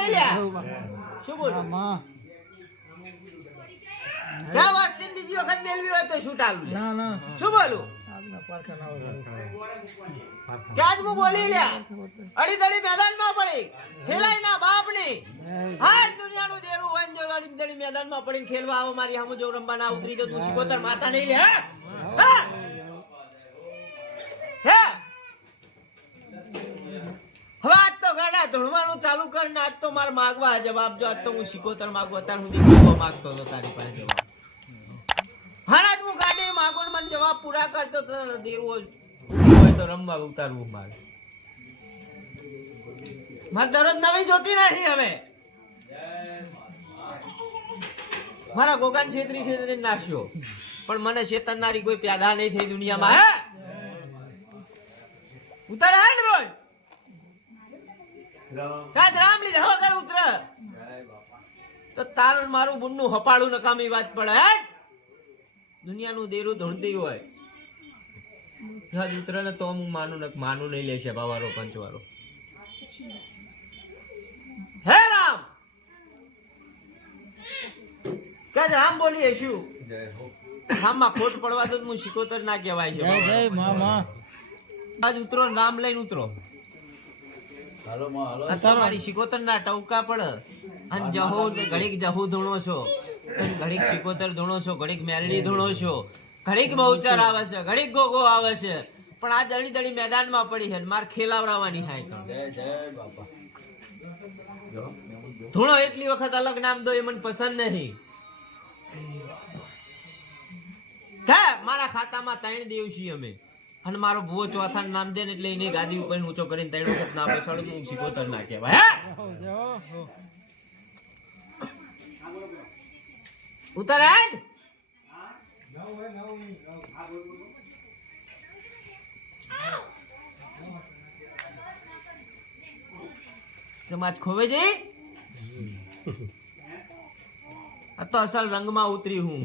નહીં લ્યા શું બોલું ક્યાં વાસ્તે બીજી વખત મેળવી હોય તો શું ટાળું ના ના શું બોલું ક્યાં જ હું બોલી લ્યા અડી દડી મેદાનમાં પડી ખેલાય ના બાપ ની હાર દુનિયાનું દેરું હોય જો અડી દડી મેદાનમાં પડીને ખેલવા આવો મારી સામે જો રમવા ના ઉતરી તો તું શિકોતર માતા નહીં લે હે હવે આજ તો ગાડા ધોળવાનું ચાલુ કર ને આજ તો મારે માગવા જવાબ જો આજ તો હું શિકોતર માગું અત્યાર સુધી માગતો હતો તારી પાસે જવાબ હારા હું ગાડી માગો ને મને જવાબ પૂરા કરતો તો દેવું હોય તો રમવા ઉતારવું મારે દરરોજ નવી જોતી નહીં હવે મારા ગોગાન છેતરી નાખ્યો પણ મને છેતરનારી કોઈ પ્યાદા નહીં થઈ દુનિયામાં હે ઉતાર હાડ બોલ કાજ રામ લીધા હો કર ઉતર તો તારું મારું બુનનું હપાળું નકામી વાત પડે હે દુનિયાનું દેરું ધોણતી હોય હજ ઉતરે ને તો હું માનું નહીં લેશે ભાવારો પંચવારો હે રામ કાજ રામ બોલીએ શું રામમાં ખોટ પડવા તો હું શિકોતર ના કહેવાય છે જય મામા આજ ઉતરો નામ લઈને ઉતરો તમારી શિકોતર ના ટવકા પડે અને જહો ઘડીક જહુ ધોણો છો ઘડીક શિકોતર ધોણો છો ઘડીક મેરડી ધોણો છો ઘડીક બહુચર આવે છે ઘડીક ગોગો આવે છે પણ આ દડી દડી મેદાનમાં પડી છે માર ખેલાવરાવાની હાય ધોણો એટલી વખત અલગ નામ દો એ મને પસંદ નહીં મારા ખાતામાં 3 દિવસી અમે અને મારો ભૂવો ચોથા નામ દે ને એટલે એને ગાદી ઉપર ઊંચો કરીને 3 વખત ના બેસાડું હું શિકોતર ના કહેવાય ઉતાર હેડ સમાજ ખોવે છે આ તો અસલ રંગમાં ઉતરી હું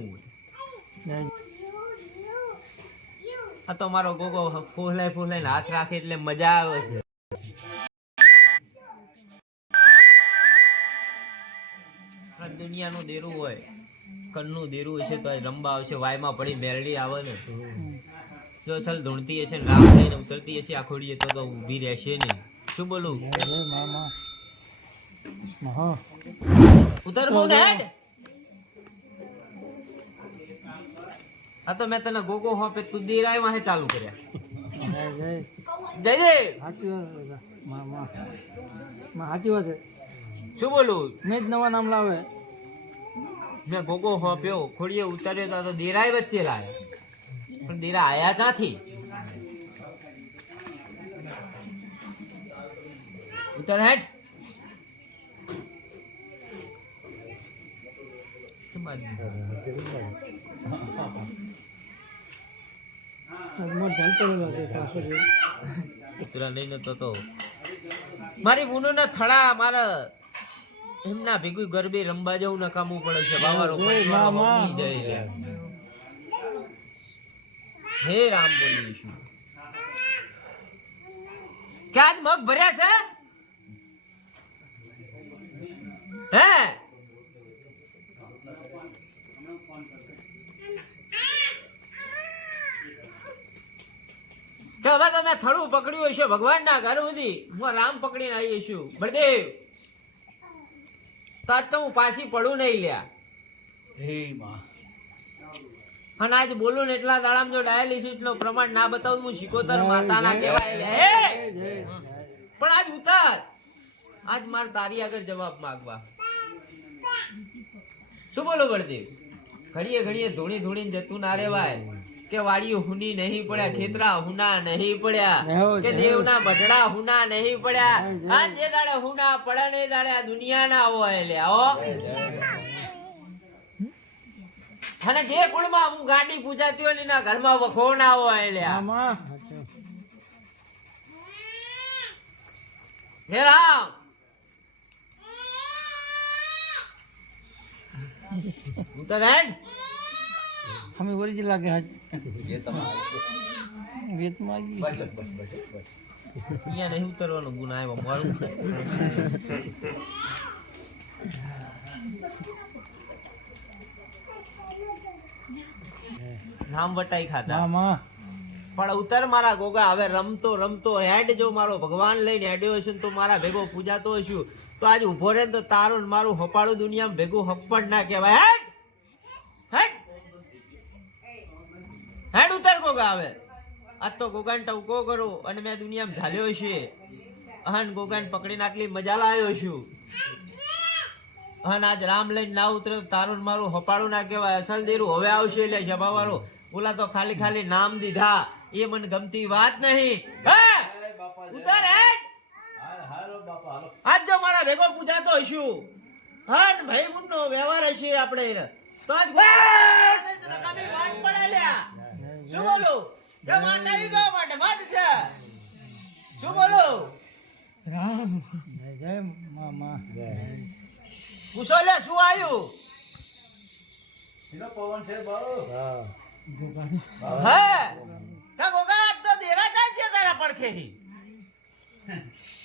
આ તો મારો ગોગો ફૂલાઈ હાથ રાખે એટલે મજા આવે છે દુનિયાનું દેરું હોય કણનું દેરું હશે તો રંબા આવશે વાયમાં પડી મેરડી આવે ને જો અસલ ધૂણતી હશે ને રામ થઈને ઉતરતી હશે આખોડીએ તો ઊભી રહેશે નહીં શું બોલું ઉતર બોલ હેડ આ તો મેં તને ગોગો હોપે તું દેરાય વાહે ચાલુ કર્યા જય જય સાચી વાત શું બોલું મેં જ નવા નામ લાવે મેં ગોગો હોપ્યો ખોડીએ ઉતાર્યો તો દેરાય વચ્ચે લાયા પણ દેરા આયા ક્યાંથી ઉતર હેડ મારી બુનો ના થડા મારા એમના ભેગું ગરબે રમવા જવું નકામું પડે છે બાવારો હે રામ બોલીશું ક્યાં મગ ભર્યા છે હે હવે તમે થડું પકડ્યું હશે ભગવાન ના ઘર સુધી હું રામ પકડીને આવી છું બળદેવ તો આજ તો હું પાછી પડું નહીં લ્યા હે માં અને આજ બોલું ને એટલા દાડામાં જો ડાયાલિસિસ નો પ્રમાણ ના બતાવું હું શિકોતર માતા ના કહેવાય પણ આજ ઉતાર આજ મારે તારી આગળ જવાબ માંગવા શું બોલો બળદેવ ઘડીએ ઘડીએ ધોણી ધોણી જતું ના રેવાય કે વાડીઓ હુની નહીં પડ્યા ખેતરા હુના નહીં પડ્યા કે દેવના બઢડા હુના નહીં પડ્યા આ જે દાડે હુના પડે ને દાડે આ દુનિયા ના હોય લે હો અને જે કુળમાં હું ગાડી પૂજાતી હોય ને ના ઘરમાં વખો ના હોય લે હે રામ ઉતર હેડ हमें ओरिजिनल लागे आज ये તમારું વેત માં બસ અહીંયા નહીં ઉતરવાનું ગુના આવ્યો મારું નામ વટાઈ ખાધા હા માં પણ ઉતર મારા ગોગા હવે રમતો રમતો હેડ જો મારો ભગવાન લઈને હેડ્યો હશે ને તો મારા ભેગો પૂજાતો હશું તો આજ ઉભો રહે ને તો તારું ને મારું હોપાળું દુનિયામાં ભેગું હપ્પડ ના કહેવાય હેડ હેડ હેડ ઉતર ગોગા હવે આજ તો ગોગાને ટવકો કરો અને મેં દુનિયામાં ઝાલ્યો છે અહન ગોગાને પકડીને આટલી મજા લાવ્યો છું અહન આજ રામ લઈને ના ઉતરે તો તારું ને મારું હોપાળું ના કહેવાય અસલ દેરું હવે આવશે એટલે જબાવાળો ઓલા તો ખાલી ખાલી નામ દીધા એ મને ગમતી વાત નહીં હે ઉતર હેડ આજ જો મારા ભેગો પૂજાતો હશું હન ભાઈ મુન્નો વ્યવહાર હશે આપણે તો આજ નકામી વાત પડે લ્યા શું બોલું જે માતા આવી ગયો માટે મત છે શું બોલું રામ જય મામા પૂછો લે શું આવ્યું દુકાન હે કા ગોગા આજ તો દેરા જાય છે તારા પડખે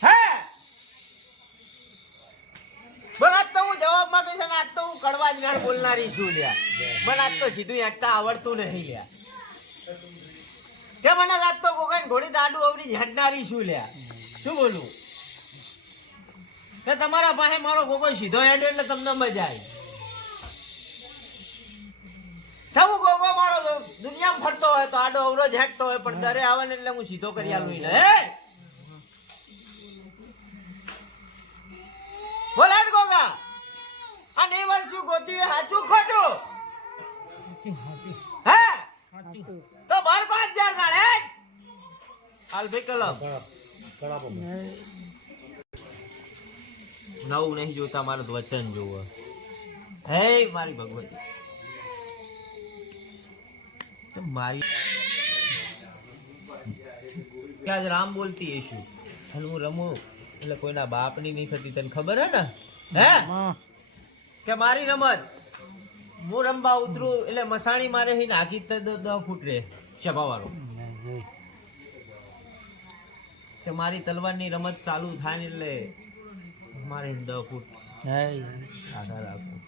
હે બોલ આજ તો હું જવાબ માંગીશ ને આજ તો હું કડવા જ વેણ બોલનારી છું લ્યા મને આજ તો સીધું હેઠતા આવડતું નહીં લ્યા કે મને આજ તો ગોગાને ઘોડી દાડું અવરી હેઠનારી છું લ્યા શું બોલું કે તમારા પાસે મારો ગોગો સીધો હેડે એટલે તમને મજા આવી હું ગોગો મારો દુનિયામાં ફરતો હોય તો આડો અવરો જ હેઠતો હોય પણ દરે આવે ને એટલે હું સીધો કરી આલું ને હે બોલાડ ગોગા આ ને વર્ષું ગોતી સાચું ખોટું હે તો 12,000 ગાળે હાલ ભાઈ કલમ નવું નહીં જોતા મારું તો વચન જોવું હે મારી ભગવતી મારી આજ રામ બોલતી હશું અને હું રમું એટલે કોઈના બાપની નહીં થતી તને ખબર હે ને હે કે મારી રમત હું રમવા ઉતરું એટલે મસાણી મારે હી નાખી 10 ફૂટ રે સભાવાળો કે મારી તલવારની રમત ચાલુ થાય ને એટલે મારે 10 ફૂટ આગળ રાખું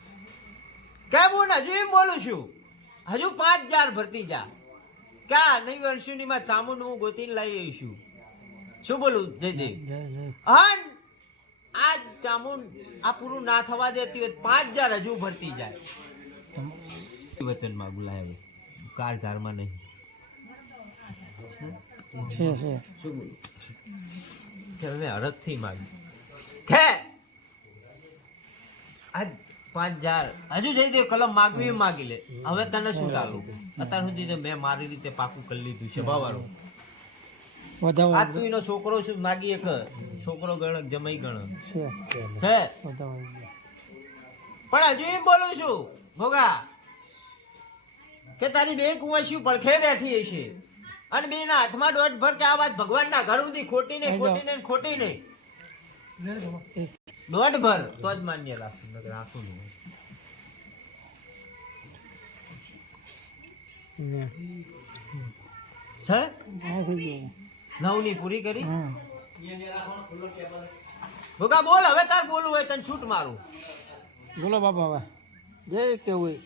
કેમ હું હજુ એમ બોલું છું હજુ 5,000 ભરતી જા ક્યાં નહીં વર્ષુની માં ચામુંડ હું ગોતીને લઈ આવીશું શું બોલું જયદેવ અહન આ ચામુંડ આ પૂરું ના થવા દેતી હોય 5,000 હજુ ભરતી જાય વચનમાં બોલાય કાર ઝારમાં નહીં છે શું બોલું કે હવે હરખથી માગી કે આજ 5,000 હજુ જયદેવ કલમ માગવી એમ માગી લે હવે તને શું ચાલું અત્યાર સુધી તો મેં મારી રીતે પાકું કરી લીધું છે ભાવાળું વધાવો આ તું એનો છોકરો શું માગી એક છોકરો ગણક જમાઈ ગણ છે છે વધાવો પણ હજુ એમ બોલું છું ભોગા કે તારી બે કુંવશી પડખે બેઠી હશે અને બે ના હાથમાં દોઢ ભર કે આ વાત ભગવાનના ઘર સુધી ખોટી ને ખોટી ને ખોટી ને દોઢ ભર તો જ માન્ય રાખું નકર રાખું નહીં છે નવની પૂરી કરી ભોગા બોલ હવે તાર બોલવું હોય તને છૂટ મારું બોલો બાપા હવે જે કેવું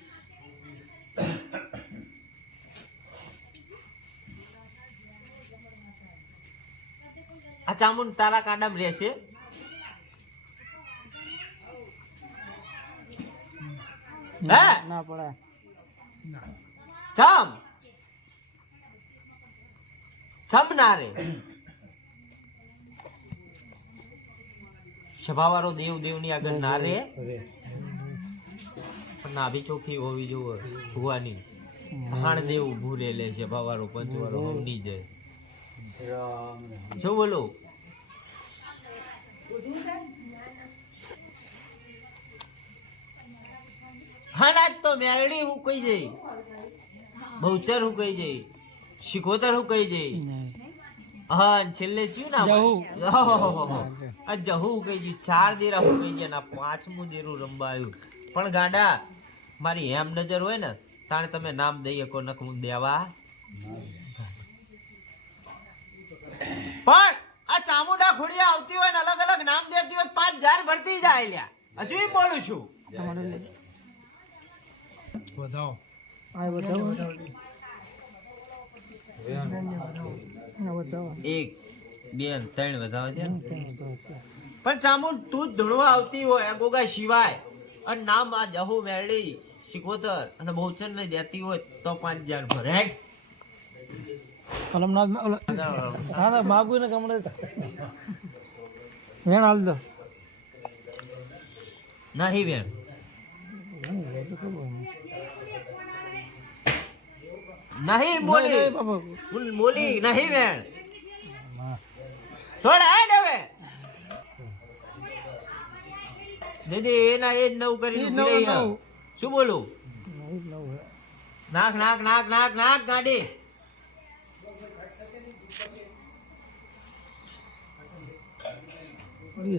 આ ચામુંડ તારા કાંડામાં રહેશે હે ના પડે ચમ ચમ ના રે સભાવાળો દેવ દેવની આગળ ના રે પણ નાભી ચોખ્ખી હોવી જોવે ભુવાની ધાણ દેવ ઊભું રે લે સભાવાળો પંચવાળો હમની જાય શું બોલો હા ના તો મેરડી હું કઈ જઈ બહુચર હું કઈ જઈ શિકોતર હું કઈ જઈ હા છેલ્લે ચિયું ના આ જહુ કઈ જઈ 4 દેરા હું કઈ જાય ના 5મું દેરું રંબા આવ્યું પણ ગાડા મારી હેમ નજર હોય ને તાણે તમે નામ દઈ શકો નકમું દેવા પણ આ ચામુંડા ખોડિયા આવતી હોય ને અલગ અલગ નામ દેતી હોય 5,000 ભરતી જાય લ્યા હજુ એમ બોલું છું વધાવો આ વધાવો હા, બતાવો. 1 2 3 વધાવો છે. પણ ચામુંડ તું જ ધૂણવા આવતી હોય આ ગોગા સિવાય અને નામ આ જહુ મેરડી શિકોતર અને બહુચર ને દેતી હોય તો 5000 ભરે. કલમનાથ હા ના માગું ને કમળે વેણ હાલ દો નહીં બેન નહીં બોલી બોલી નહીં બેન છોડ હેડ હવે દીદી એના એ જ નવું કરી શું બોલું નાખ નાખ નાખ નાખ નાખ ગાડી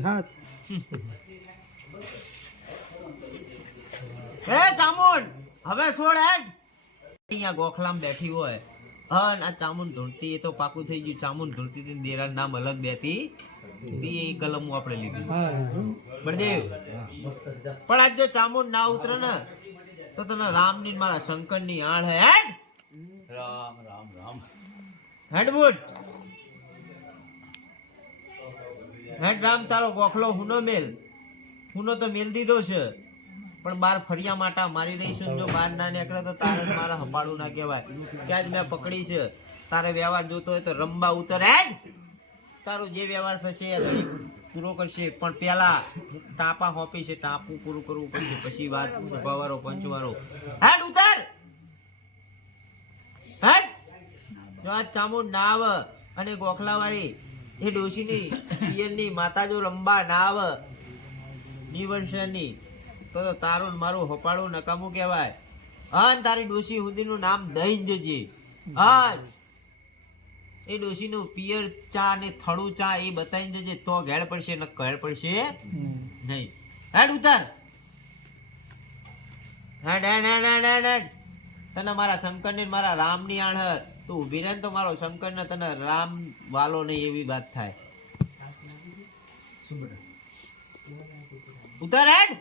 હાથ હે ચામુંડ હવે છોડ હેડ અહીંયા ગોખલામાં બેઠી હોય અને આ ચામુંડ ધૂળતી એ તો પાકું થઈ ગયું ચામુંડ ધૂળતી હતી દેરાનું નામ અલગ દેતી એ કલમું આપણે લીધું બળદેવ પણ આજ જો ચામુંડ ના ઉતરે ને તો તને રામની ને મારા શંકરની આણ હે હેડ રામ રામ રામ હેડ બુટ હેડ રામ તારો ગોખલો હુનો મેલ હુનો તો મેલ દીધો છે પણ બાર ફરિયા માટા મારી રહીશું જો બાર ના નીકળે તો તારે મારે હંભાળું ના કહેવાય ત્યાં જ મેં પકડી છે તારે વ્યવહાર જોતો હોય તો રંબા ઉતર હેડ તારો જે વ્યવહાર થશે એ ઘડી પૂરો કરશે પણ પેલા ટાપા હોપી છે ટાપું પૂરું કરવું પડશે પછી વાત પવારો પંચવારો હેડ ઉતર હેડ જો આ ચામુંડ ના આવે અને ગોખલાવાળી એ ડોશીની પિયરની માતા જો રંબા ના આવે નિવંશની તો તારું ને મારું હોપાળું નકામું કહેવાય અન તારી ડોશી હુંદીનું નામ દઈ જજે હા એ ડોશીનું પિયર ચા ને થડું ચા એ બતાવીને જજે તો ઘેડ પડશે ન ઘેડ પડશે નહીં હેડ ઉતાર હેડ હેડ હેડ હેડ હેડ હેડ તને મારા શંકર ને મારા રામ ની આણહર તું ઉભી રહે ને તો મારો શંકર ને તને રામ વાલો નહીં એવી વાત થાય ઉતાર હેડ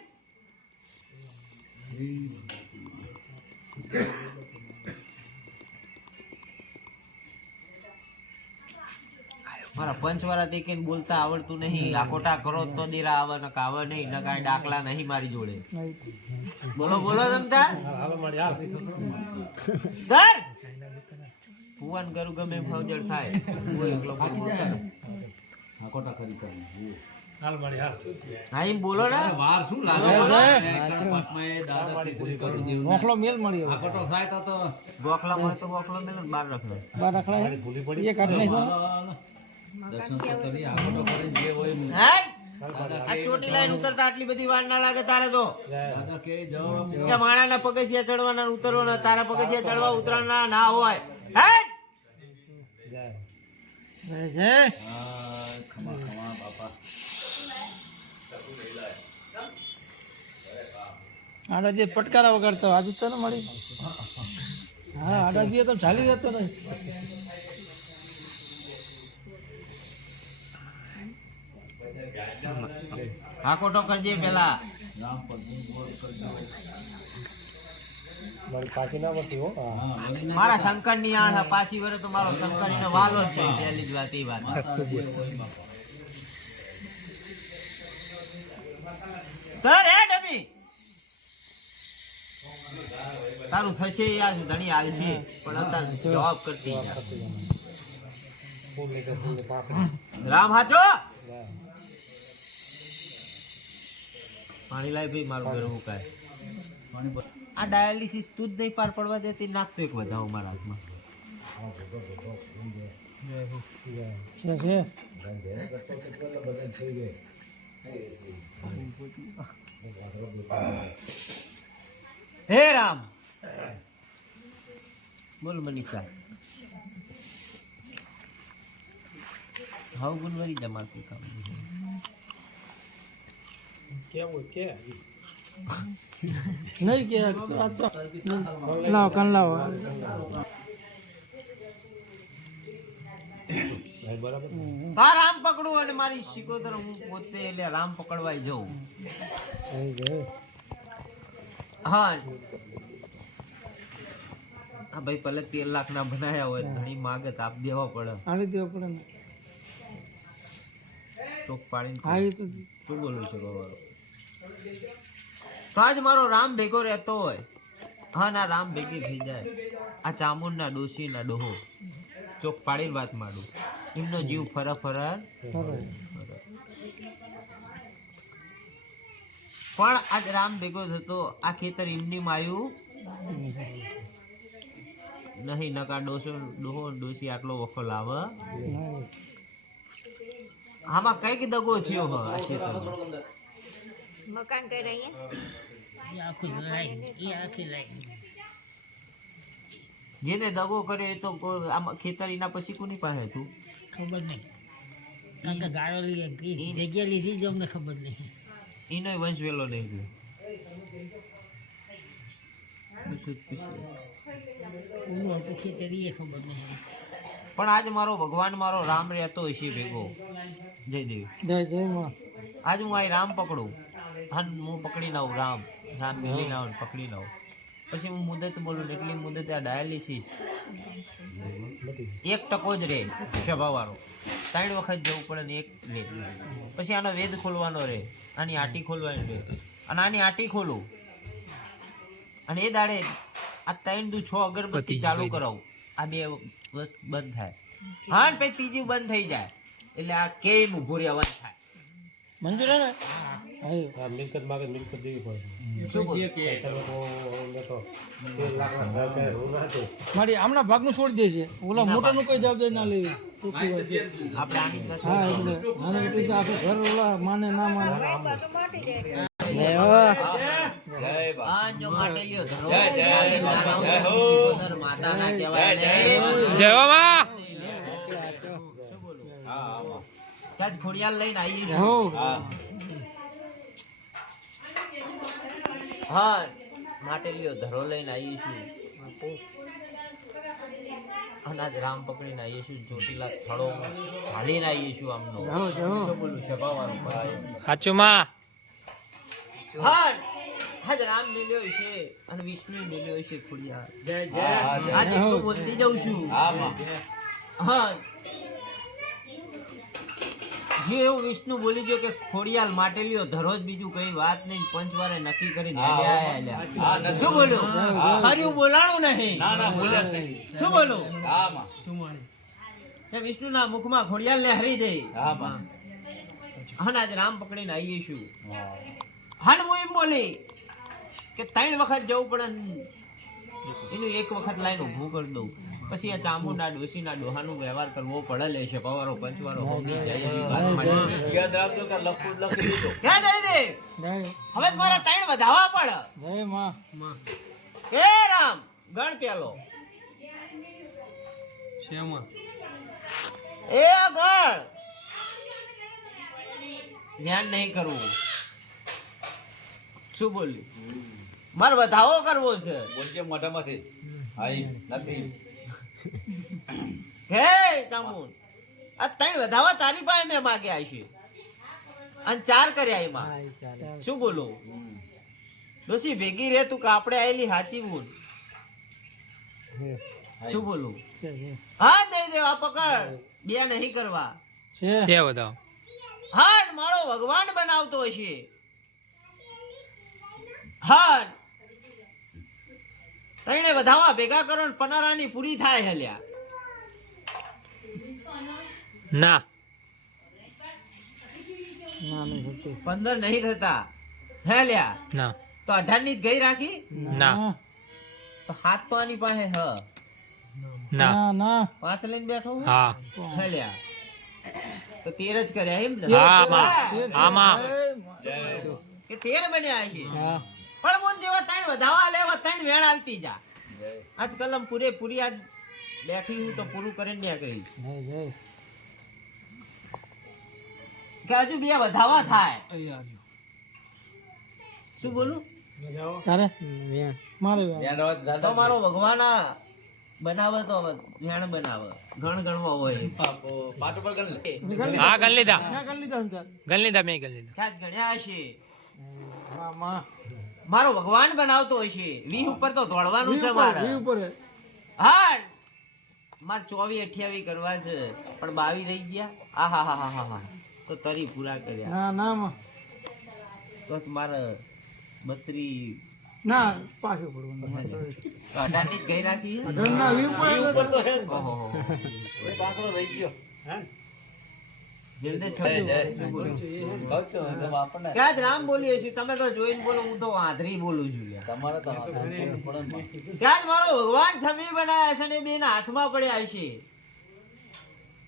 મારા પંચવાળા તે કઈ બોલતા આવડતું નહીં આકોટા કરો તો દેરા આવે ને કાવે નહીં ને કાંઈ દાખલા નહીં મારી જોડે બોલો બોલો તમતાર દર ભુવન કરું ગમે ફૌજર થાય કોઈ એકલો આકોટા કરી કરી હા એમ બોલો ને વાર શું લાગે પાકમાં એ દાદા પૂરી કરી દેવું ગોખલો મેલ મળી આકોટો થાય તો ગોખલા હોય તો ગોખલો મેલે ને બહાર રખડે બાર રખડાય એ કાઢ નાખો દર્શન તો કરી આકોટો કરી જે હોય હે આ ચોટી લાઈન ઉતરતા આટલી બધી વાર ના લાગે તારે તો દાદા કે જવાબ કે માણાના પગથિયા ચડવાના ઉતરવાના તારા પગથિયા ચડવા ઉતરવાના ના હોય હે જય ખમા ખમા બાપા આડાજી પટકારા વગાડતો આજુ તો ને મળી હા આડાજી તો ચાલી જતો ને હાકોટો કરજે પેલા રામ પદ્મ બોલ કરજો મારા શંકર ની આણ પાછી વરે તો મારો શંકર ને વાલો જ છે પહેલી જ વાત એ વાત તર હે ડમી તારું થશે યાર ધણી હાલશે પણ અત્યારે જવાબ કરતી જા. રામ હાચો પાણી લાય ભાઈ મારું ઘર મુકાય આ ડાયાલિસિસ તું જ નહીં પાર પડવા દેતી નાખતો એક વધાવો મારા હાથમાં હે રામ બોલ મનીષા હાઉ ગુનવરી જમાતી કામ નહીં કે લાવ કાન લાવ તાર રામ પકડું અને મારી શિકોતર હું પોતે એટલે રામ પકડવાય જઉં હા આ ભાઈ ભલે 13 લાખ ના બનાયા હોય ઘણી માગે તો આપ દેવા પડે આલી દેવો પડે ને ચોક પાડીને હા એ તો શું બોલું છું બાબા તો આજ મારો રામ ભેગો રહેતો હોય હા ના રામ ભેગી થઈ જાય આ ચામુંડના ડોશીના ડોહો ચોક પાડીને વાત માંડું એમનો જીવ ફરક ખરું. પણ આજ રામ ભેગો થતો આ ખેતર એમની માયું નહીં નકા ડોહો ડોશી આટલો વખો લાવે આમાં કઈક દગો થયો હોય આ ખેતરમાં મકાન કઈ રહીએ જેને દગો કર્યો એ તો આમાં ખેતર એના પછી કોની પાસે હતું ખબર નહીં કારણ કે ગાળો લઈએ જગ્યા લીધી જ અમને ખબર નહીં એનો વંશ વેલો નહીં ગયો ઓલું હતું ખેતરી એ ખબર નહીં પણ આજ મારો ભગવાન મારો રામ રહેતો હશે ભેગો જયદેવ જય જય માં આજ હું આ રામ પકડું હા હું પકડી નાઉં રામ મેળવી નાઉં પકડી નાઉં પછી હું મુદત બોલું એટલી મુદત આ ડાયાલિસિસ 1% જ રે સ્વભાવવાળો 3 વખત જવું પડે ને એક રે પછી આનો વેદ ખોલવાનો રે આની આટી ખોલવાની રે અને આની આટી ખોલું અને એ દાડે આ 3 દુ 6 અગરબત્તી ચાલુ કરાવું આ બે વસ્તુ બંધ થાય હા ને પછી ત્રીજું બંધ થઈ જાય એટલે આ કેમ ઊભું રહેવાનું થાય મંજૂર હે ને શું બોલ? મારી આમના ભાગનું છોડી દેશે ઓલા મોટાનું કોઈ જવાબદારી ના લેવી ચોખ્ખી વાત છે. આપણે આની અંદર હા એટલે આને એટલું જ આખે ઘર ઓલા માને ના માને બધું મોટી જાય આ જો માટે લ્યો ધરો. સિકોદર માતાના કહેવાય ને. જય હો માં શું બોલું? ક્યાં જ ખોડિયાલ લઈને આવી છું. હો હા માટે લ્યો ધરો લઈને આવી છું અને આજ રામ પકડીને આવી છું ચોટીલા થળો હાલીને આવી છું આમનો જાઓ જાઓ શું બોલું સ્વભાવવાળો ભાઈ. સાચું માં હા આજ રામ મેલ્યો છે અને વિષ્ણુ મેલ્યો છે ખોડિયાર આજ એટલું બોલતી જઉં છું હા જે એવું વિષ્ણુ બોલી ગયો કે ખોડિયાલ માટે લ્યો ધરો જ બીજું કઈ વાત નહીં પંચવારે નક્કી કરીને હેડ્યા આલ્યા. શું બોલ્યું ફરી બોલાણું નહીં શું બોલું કે વિષ્ણુના મુખમાં ખોડિયાલ ને હરી જઈ અને આજ રામ પકડીને આવીએ છું હન હું એમ બોલી કે 3 વખત જવું પડે એનું 1 વખત લાઈન ઊભું કરી દઉં પછી આ ચામુંડા ડોશીના ડોહાનું વ્યવહાર કરવો પડે લેશે પવારો પંચવારો સમજી જાય એવી વાત મળી. યાદ રાખજો કે લખું લખી દીધું ક્યાં જઈ દે જય હવે મારા 3 વધાવવા પડે જય માં એ રામ ગણ પેલો એ ગણ ધ્યાન નહીં કરવું શું બોલ્યું મારે વધાવો કરવો છે બોલજે મોઢામાંથી હાઈ નથી હે ચામુંડ આ 3 વધાવા તારી પાસે મેં માગ્યા છે અને 4 કર્યા એમાં શું બોલું ડોશી ભેગી રે તું કે આપણે આયેલી હાચી બોલ શું બોલું છે છે હા દઈ દે આ પકડ બે નહીં કરવા છે છે બતાવો હા મારો ભગવાન બનાવતો હશે હા 3 વધાવા ભેગા કરો ને પનારાની પૂરી થાય હલ્યા ના ના નહીં થતું 15 નહીં થતા હે લ્યા ના તો 18 ની જ ગઈ રાખી ના તો હાથ તો આની પાસે હ ના ના ના 5 લઈને બેઠો હું હા હે લ્યા તો 13 જ કર્યા એમ ને હા માં હા માં કે 13 બન્યા છે હા પણ મોન જેવા 3 વધાવા લેવા 3 વેણ આલતી જા આજ કલમ પૂરી આજ બેઠી હું તો પૂરું કરીને નીકળી જય જય કે હજુ 2 વધાવા થાય શું બોલું તારે મારે વેણ. ધ્યાન રાખજો તો દાદા મારો ભગવાન આ બનાવે તો વેણ બનાવે ગણવા હોય પાટ ઉપર કરી લે હા ગણ લીધા મેં કરી લીધા ને તાર. ગણ લીધા મેં ગણ લીધા ક્યાં જ ગણ્યા હશે હા માં મારો ભગવાન બનાવતો હશે 20 ઉપર તો દોડવાનું છે મારે વી ઉપર હે. હા માર 24-28 કરવા છે પણ 22 રહી ગયા. આ હા હા હા હા હા તો તરી પૂરા કર્યા. ના ના માં. તો મારે 32 ના પાછું પડવાનું. 18 જ ગઈ રાખી છે? ના ઉપર તો હે જ. ઓહો બાકડો રહી ગયો જલ્દી છોડી દે. કહું છું, જેમ આપણને ક્યાં જ રામ બોલીએ છીએ તમે તો જોઈને બોલો, હું તો આંધળી બોલું છું લ્યા. તમારે તો પડે ને. ક્યાં જ મારો ભગવાન છબી બનાવ્યા છે ને બેન હાથમાં પડ્યા છે.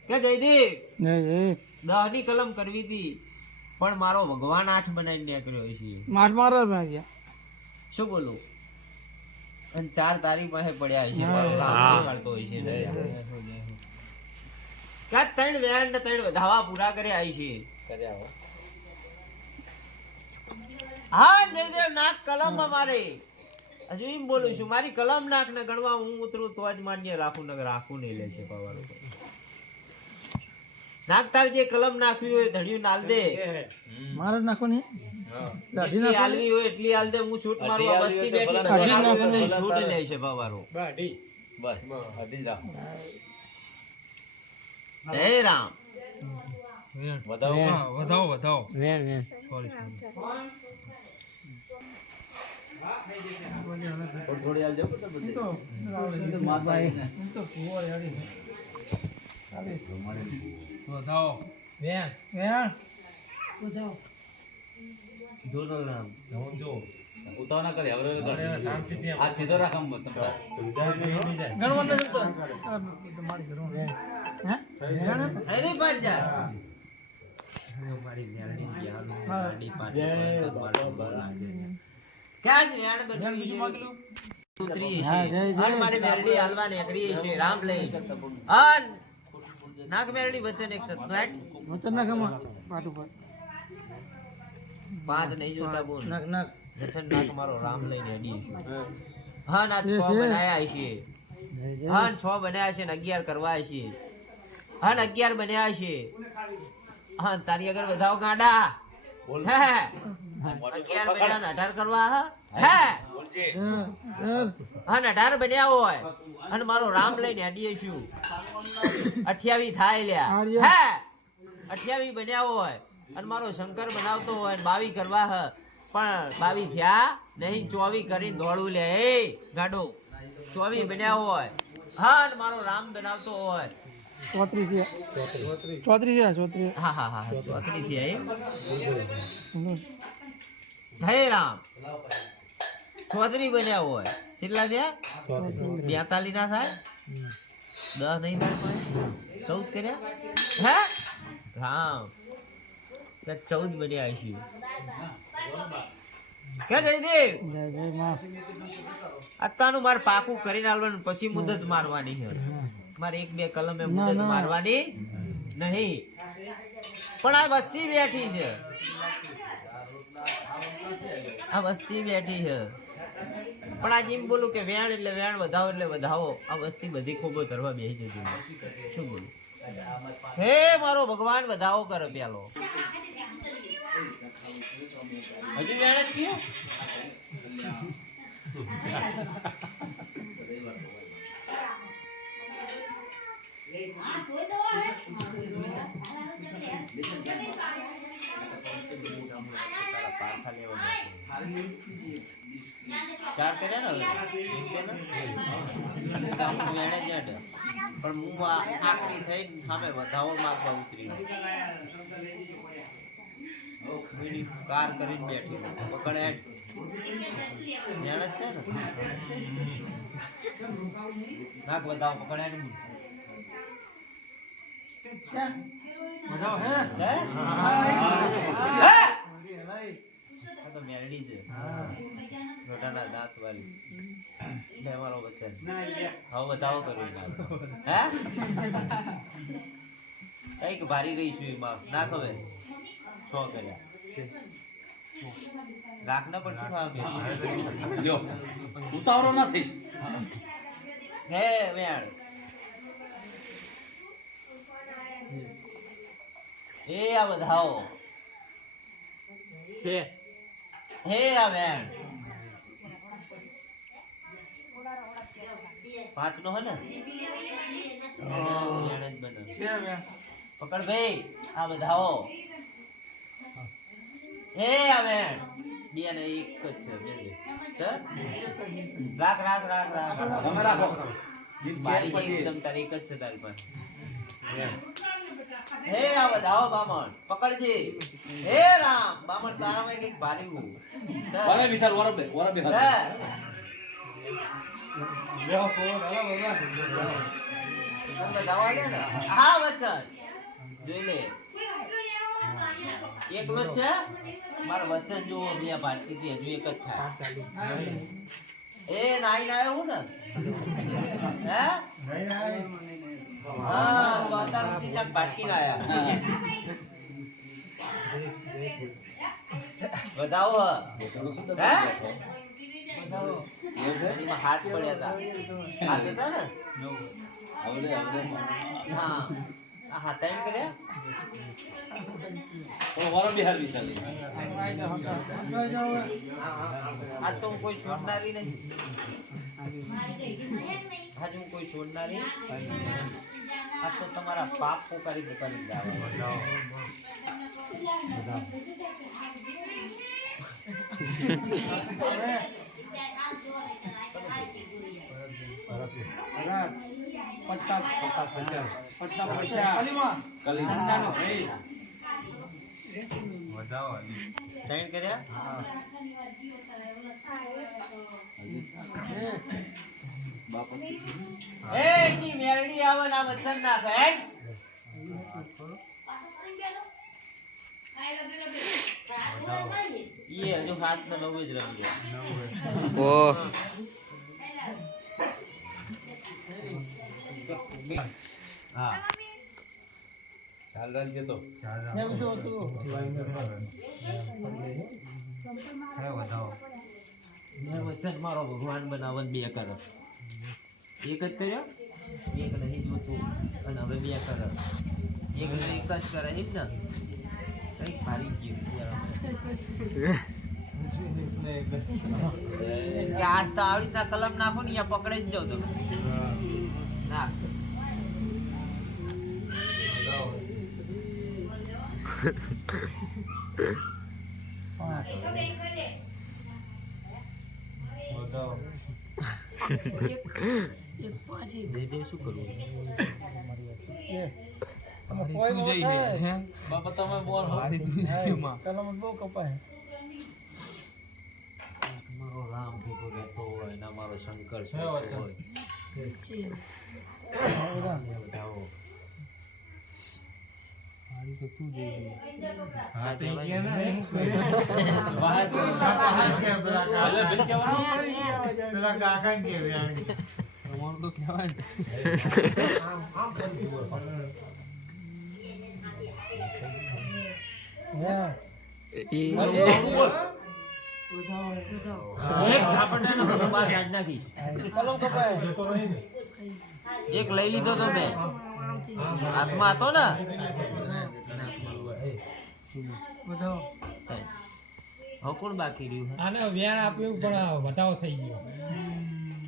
કે જયદીપ નહીં 10 ની કલમ કરવી હતી પણ મારો ભગવાન 8 બનાવીને નીકળ્યો છે. માર મારો ના ગયા. શું બોલું? અને 4 તારી પાસે પડ્યા છે. મારો રામ નહીં વાળતો હોય છે. ક્યાં 3 વેણ ને 3 ધાવા પૂરા કર્યા છે. કર્યા હો. હા જયદેવ નાક કલમ મારે હજુ એમ બોલું છું, મારી કલમ નાક ને ગણવા હું ઉતરું તો જ માન્ય રાખું, ને રાખું નહીં લે છે પાવાળો. નાક તાર જે કલમ નાખવી હોય ધડિયું નાલ દે. મારે જ નાખો ને. જેટલી હાલવી હોય એટલી હાલ દે. હું છૂટ મારું આ વસ્તી બેઠી અઢી બધા નાખો. હાલવી હોય તો છૂટ લે છે પાવાળો. બસ હજી જાઓ. હે રામ વધાવો. વેણ વેણ થોડી હાલ જાવ તો બધે. બાબાએ વેણ જોનો રામ ઉતાવળ ના કરી હવે શાંતિથી આ સીધો રાખ આમ તમારે. ગણવાનું નથી તો. મારી ગણવાનું. હે વેણ? અરે પાંજા ક્યાં જ વેણ બની ઉતરી છે. અને મારી મેરડી હાલવા નીકળી છે. રામ લઈ અન નાક મેરડી વચ્ચે એક સતનો હેટ વચન ના ગમા પાટ ઉપર 5 નહીં જોતા બોલ. નાક નાક વચન નાક મારો રામ લઈને અડી છે. હા ના 6 બનાયા છે. હા 6 બનાયા છે ને 11 કરવા છે. હા 11 બન્યા છે. હા તારી આગળ વધાવો ગાડા. હે 11 બન્યા ને 18 કરવા હે હા ને 18 બન્યા હોય અને મારો રામ લઈને અડીએ છું 28 થાય લ્યા. હે 28 બન્યા હોય અને મારો શંકર બનાવતો હોય 22 કરવા હ પણ 22 થયા નહીં 24 કરીને દોડું લે. એ ગાડો 24 બન્યા હોય હા અને મારો રામ બનાવતો હોય 34 હા હા હા 34 થયા એમ. હે રામ 34 બન્યા હોય કેટલા થયા 42 ના થાય 10 નહીં થાય પણ 14 કર્યા હે રામ 14 બન્યા છે. કે જયદેવ જય જય માં. અત્યારનું મારે પાકું કરીને આલવાનું પછી મુદત મારવાની છે. મારે 1-2 કલમે મુદત મારવાની નહીં પણ આ વસ્તી બેઠી છે. આ વસ્તી બેઠી છે પણ આજે એમ બોલું કે વેણ એટલે વેણ વધાવો એટલે વધાવો. આ વસ્તી બધી ખોબો ધરવા બેસી જતી. શું બોલું? હે મારો ભગવાન વધાવો કરે પેલો હજી વેણ જ કયો ચાર કર્યા ને હવે? એક દે ને? હું વેણે જ અડે. પણ હું આ આકરી થઈને સામે વધાવો માંગવા ઉતરી મીડી કાર કરીને બેઠી પકડે હેડ. વેણ જ છે ને નાક વધાવો પકડે હેડ. વધાવો હે હે? આ તો મેરડી છે મોટાના દાંત વાળી લે મારો બચ્ચન હવે વધાવો કર્યો હે કઈક ભારી રહી છું એમાં ના ખબર 6 કર્યા રાખના પણ શું ખાવા લ્યો ઉતાવળો ના થઈ. હે વેણ એ આ વધાવો છે હે આ વેણ 5 નો હે ને વેણ જ બને. પકડ ભાઈ આ બધાઓ એ આ વેણ બે ને એક જ છે બે છે રાખ રાખ રાખ રાખ તમે રાખો મારી એકદમ તારી એક જ છે તારી પાસે હે આ બધાઓ બામણ પકડજે હે રામ બામણ તારામાં એક ભારીવું અરે વિશાલ વરબે હા વચન જોઈ લે એકલો જ છે મારો વચન જો બે પાટકી થી હજુ એક જ થાય એ નાઈ ના હું ને હે હા તો અત્યાર સુધી ક્યાંક પાટકી ના આયા બતાવો હે એમાં હાથ પડ્યા હતા હાથ હતા ને હા આ હાથ ટાઈમ કર્યા વરબે હાલ વિશાલ આ તો હું કોઈ છોડનારી નહીં આજે હું કોઈ છોડનારી આ તો તમારા પાપ પોકારી પોકારી જાવ સાઈન કર્યા એ ની મેરડી આવે ના વચન ના થાય ये जो हाथ में नवे ज रही है ओ हां ચાલ રાખજે તો કેમ છો તું मैं वचन मारो भगवान बनावन બે કરો એક જ કર્યો એક નહીં જોતું અને હવે બે કરો એક ને એક જ કરે એમ ને કઈ ભારી ગયું કે આ તો આવી રીતના કલમ નાખો ને ત્યાં પકડે જ જાવ તમે નાખ દે દે શું કરવું કોઈ જઈએ બાપા તમે બોલ કલમ બહુ કપાય મારો રામ ભેગો રહેતો હોય ને મારો શંકર હોય બતાવો હા તે ગયા ને બહાર હાલે બિલ કેવાનું તરા કાકાને કેવે આની અમાર તો કહેવાય એક ઝાપટનો બાર કાઢ નાખી કલમ કપાય એક લઈ લીધો તો મેં હાથમાં હતો ને હવે કોણ બાકી રહ્યું આને વ્યાણ આપ્યું પણ વધાવો થઈ ગયો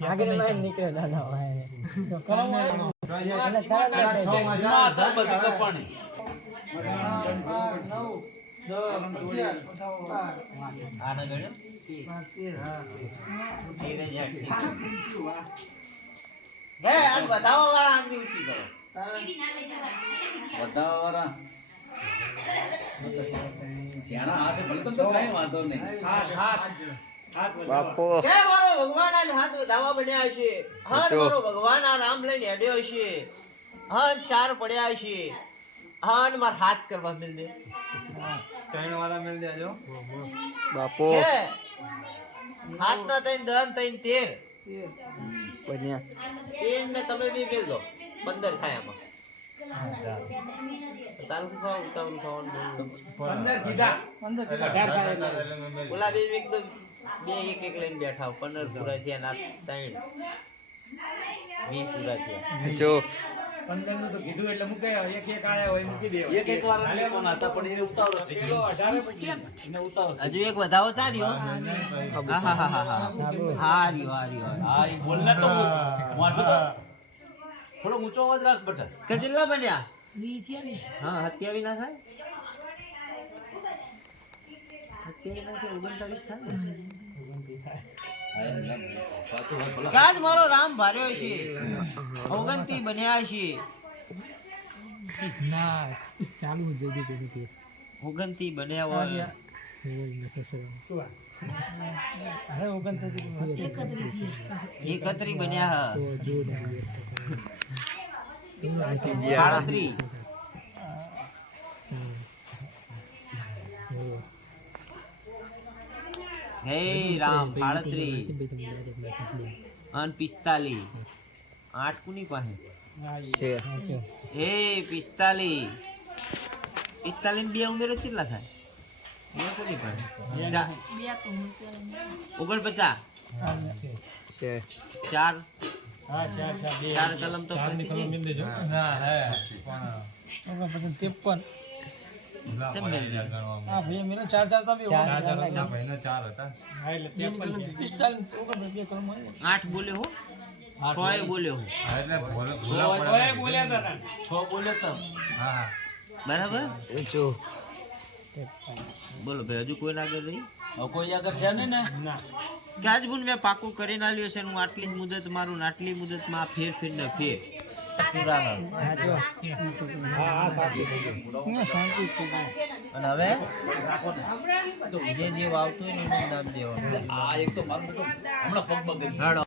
આગળ લાઈન નીકળે દાદા બધી કપાણી આને ગણ્યો 13,000 હે આ બતાવો વાળા આંગળી ઊંચી કરો બધા વાળા જ્યાંના હાથે ભલે તો કઈ વાંધો નહીં કે મારો ભગવાન આજ હાથ વધાવા બન્યા છે હા મારો ભગવાન આ રામ લઈને હેડ્યો છે હા 4 પડ્યા છે હા ને માર હાથ કરવા મિલ દે 3 વાળા મિલ દેજો બાપો હાથ ના 3 દન 3 13 13 ને તમે બી મિલ દો 15 થાય આમાં તારું ખાવ તારું ખાવાનું 15 કીધા 18 ઓલા બે એકદમ બે એક એક લઈને બેઠા 15 પૂરા થયા ના 3 20 પૂરા થયા જો 15 નું તો કીધું એટલે મૂકે એક આયા હોય મૂકી દેવા એક એક વાર જ કોણ હતા પણ એને ઉતાવળ થઈ પેલો ગયો 18 પછી એને ઉતાવળ થઈ હજુ એક વધાવો ચાલ્યો હા રહ્યો ગયો. હા ઈ બોલ ને તો મોઢું તો થોડો ઊંચો અવાજ રાખ બેટા. કેટલા બન્યા 20 છે ને હા 27 ના થાય 27 ના થાય 39 થાય ને કાજ મારો રામ ભાર્યો છે 29 બન્યા છે ના ચાલુ જ જોજો તેની કે 29 બન્યા હોય અરે 29 31 બન્યા તો જો 38 હે રામ 38 અને 45 8 કુની પાસે હે 45 બે ઉમેરો કેટલા થાય બે કોની પાસે 49 ચાર હા ચાર બે ચાર કલમ તો પતી ગઈ. ના હે 53 ચમ મેલ દી. હા ભાઈ મેરો 4 તો બી હા એટલે 53 બે કલમ હોય 8 બોલ્યો હો 6 બોલ્યો હું ઓય બોલ્યા હતા 6 બોલ્યો તો બરાબર બોલો ભાઈ હજુ કોઈ આગળ રહી હવે કોઈ આગળ છે નહીં ને ના કે આજ બુન મેં પાકું કરીને આલ્યો છે હું આટલી જ મુદત મારું ને આટલી મુદતમાં આ ફેર ને ફેર પૂરા કર. હા સાચું ના શાંતિ છે અને હવે જે વાવતું હોય ને એનું નામ દેવાનું આ એક તો મારું બેટું હમણાં પગ બગડી હાડો